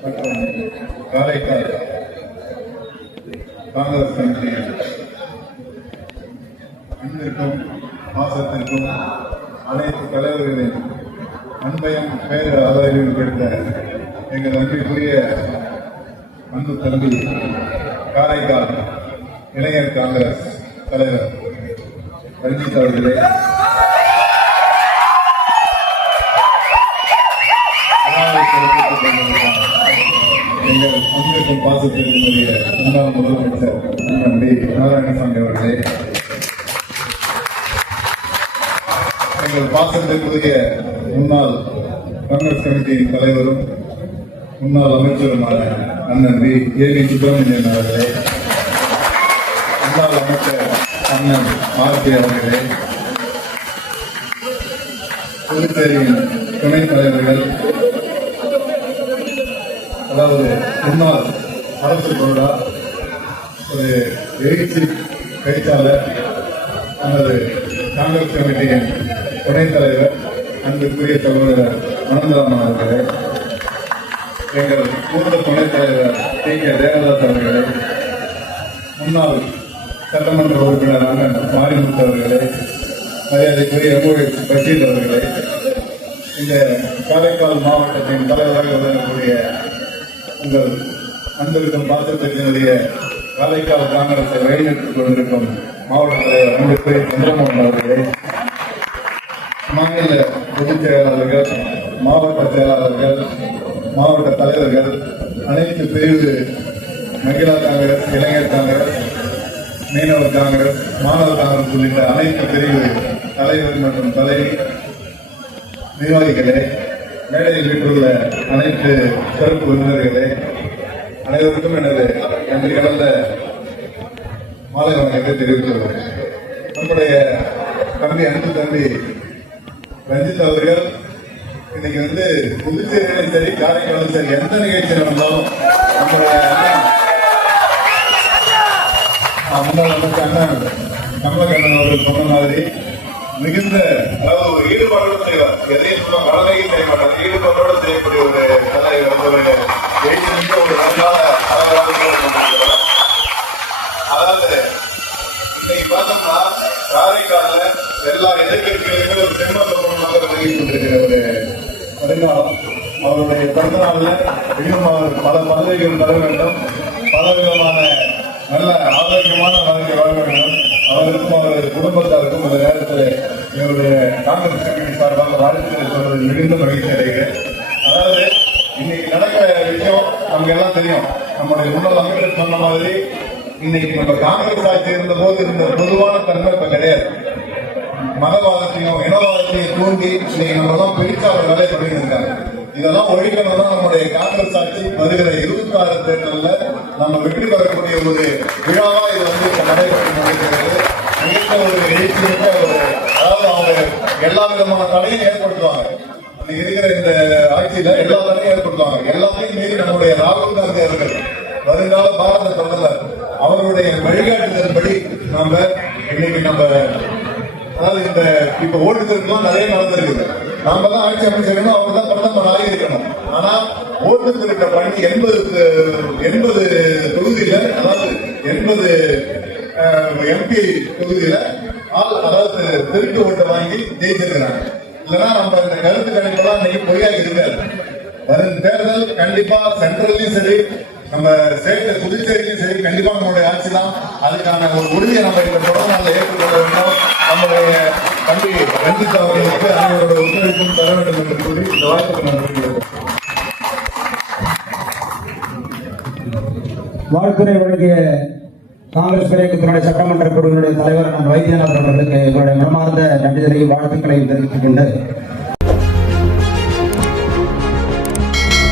மற்றும் காரைக்கால் காங்கிரஸ் கமிட்டி அன்பிற்கும் பாசத்திற்கும் அனைத்து தலைவர்களின் அன்பையும் பேர் ஆதரவையும் பெற்ற எங்கள் அன்பிற்குரிய அன்பு தம்பி காரைக்கால் இளைஞர் காங்கிரஸ் தலைவர் ரஞ்சித் அவர்களே எங்கள் அன்பிற்கும் பாசத்திற்குரிய முன்னாள் முதலமைச்சர் அண்ணன் டி நாராயணசாமி அவர்களே எங்கள் பாசத்திற்குரிய முன்னாள் காங்கிரஸ் கமிட்டியின் தலைவரும் முன்னாள் அமைச்சருமான அண்ணன் வி ஏ வி சுப்பிரமணியன் அவர்களே முன்னாள் அமைச்சர் அண்ணன் ஆர்கே அவர்களே புதுச்சேரியின் துணைத் தலைவர்கள் அதாவது முன்னாள் அரசு கொண்டா ஒரு எழுச்சி பேச்சாளர் நமது காங்கிரஸ் கமிட்டியின் துணைத் தலைவர் அன்புக்குரிய சகோதரர் அனந்தராமன் அவர்களே எங்கள் மூத்த துணைத் தலைவர் டி கே. தேவதாஸ் அவர்களே முன்னாள் சட்டமன்ற உறுப்பினரான மாரிமுத்து அவர்களே மரியாதைக்குரிய எம்ஓஎஸ் பஷீர் அவர்களே இந்த காரைக்கால் மாவட்டத்தின் தலைவராக விளங்கக்கூடிய உங்கள் அன்பிற்கும் பாசத்தினுடைய காரைக்கால் காங்கிரஸை வழிநடத்திக் கொண்டிருக்கும் மாவட்ட தலைவர் அன்புக்குரிய சந்திரமோகன் அவர்களே மாநில பொதுச் செயலாளர்கள் மாவட்ட செயலாளர்கள் மாவட்ட தலைவர்கள் அனைத்து பிரிவு மகிழா காங்கிரஸ் இளைஞர் காங்கிரஸ் மீனவர் காங்கிரஸ் மாணவர் காங்கிரஸ் உள்ளிட்ட அனைத்து பிரிவு தலைவர் மற்றும் தலைவி நிர்வாகிகளே மேடையில் வீட்டுள்ள அனைத்து சிறப்பு விருந்தினர்களே அனைவருக்கும் எனது நன்றி கலந்த மாலை வணக்கத்தை தெரிவித்துள்ளோம் நம்முடைய தம்பி அன்பு தம்பி ரஞ்சித் அவர்கள் இன்னைக்கு வந்து புதுச்சேரியிலும் சரி காரைக்காலும் சரி எந்த நிகழ்ச்சி நடந்தாலும் நம்முடைய அண்ணன் ஆ, முன்னாள் அமைச்சர் அண்ணன் கமலக்கண்ணன் அவர்கள் சொன்ன மாதிரி மிகுந்த அளவு எதையும் சொல்ல வளரையும் செய்ய மாட்டார் ஈடுபாடோடு செய்யக்கூடிய ஒரு கலை வந்து ஒரு எழுதி மிக்க ஒரு நல்ல அழகாக அதாவது இன்னைக்கு பார்த்தோம்னா காரைக்கால எல்லா எதிர்கட்சிகளுமே ஒரு செம்மந்தபுரம் நகர் வெளியிட்டு கொண்டிருக்கிற ஒரு வருங்காலம் அவருடைய பிறந்த நாள்ல இன்னும் அவர் பல பதவிகள் தர வேண்டும். பல விதமான நல்ல ஆரோக்கியமான வாழ்க்கை வாழ வேண்டும். அவருக்கும் அவரது குடும்பத்தாருக்கும் இந்த நேரத்தில் காங்கிரஸ் கமிட்டி சார்பாக வாழ்த்துக்களை சொல்வது மிகுந்த மகிழ்ச்சி அடைகிறேன். அதாவது இன்னைக்கு நடக்கிற விஷயம் நமக்கு எல்லாம் தெரியும். நம்முடைய முன்னாள் அமைச்சர் சொன்ன மாதிரி இன்னைக்கு நம்ம காங்கிரஸ் ஆட்சி இருந்த போது இருந்த பொதுவான தன்மை இப்ப கிடையாது. மதவாதத்தையும் இனவாதத்தையும் தூண்டி இன்னைக்கு நம்ம தான் பிரிச்சாளர் வேலை பண்ணிட்டு இருக்காங்க இதெல்லாம் ஒழிக்கணும் தான் நம்முடைய காங்கிரஸ் ஆட்சி வருகிற இருபத்தி ஆறு தேர்தலில் நம்ம வெற்றி பெறக்கூடிய ஒரு விழாவா இது வந்து இப்ப நடைபெற்று மிகுந்த ஒரு எழுச்சிமிக்க ஒரு அதாவது அவங்க எல்லா விதமான தடையும் ஏற்படுத்துவாங்க இன்னைக்கு இருக்கிற இந்த ஆட்சியில எல்லா தடையும் ஏற்படுத்துவாங்க எல்லாத்தையும் மீறி நம்முடைய ராகுல் காந்தி அவர்கள் வருங்கால பாரத பிரதமர் அவருடைய வழிகாட்டுதல்படி நாம இன்னைக்கு நம்ம அதாவது இந்த இப்ப ஓட்டுதற்கெல்லாம் நிறைய நடந்திருக்குது நாம தான் ஆட்சி அமைச்சரும் அவங்க தான் பிரதமர் ஆகியிருக்கணும் ஆனா ஓட்டு திருட்ட பணி எண்பது எண்பது தொகுதியில அதாவது எண்பது எம்பி தொகுதியில ஆள் அதாவது திருட்டு ஓட்டை வாங்கி ஜெயிச்சிருக்கிறாங்க. இல்லைன்னா நம்ம இந்த கருத்து கணிப்பெல்லாம் இன்னைக்கு பொய்யா இருக்காது. வரும் தேர்தல் கண்டிப்பா சென்ட்ரல்லையும் சரி நம்ம ஸ்டேட் புதுச்சேரியிலும் சரி கண்டிப்பா நம்மளுடைய ஆட்சி தான். அதுக்கான ஒரு உறுதியை நம்ம இந்த தொடர்நாளில் ஏற்றுக்கொள்ள வேண்டும். நம்மளுடைய தம்பி ரஞ்சித் அவர்களுக்கு அவர்களோட ஒத்துழைப்பும் தர வேண்டும் என்று கூறி இந்த வாய்ப்புக்கு நான் நன்றி வாழ்த்துறை வழங்கிய காங்கிரஸ் இயக்கத்தினுடைய சட்டமன்ற குழுவினுடைய தலைவர் நான் வைத்தியநாதன் அவர்களுக்கு எங்களுடைய மனமார்ந்த நன்றிகளையும் வாழ்த்துக்களை தெரிவித்துக் கொண்டு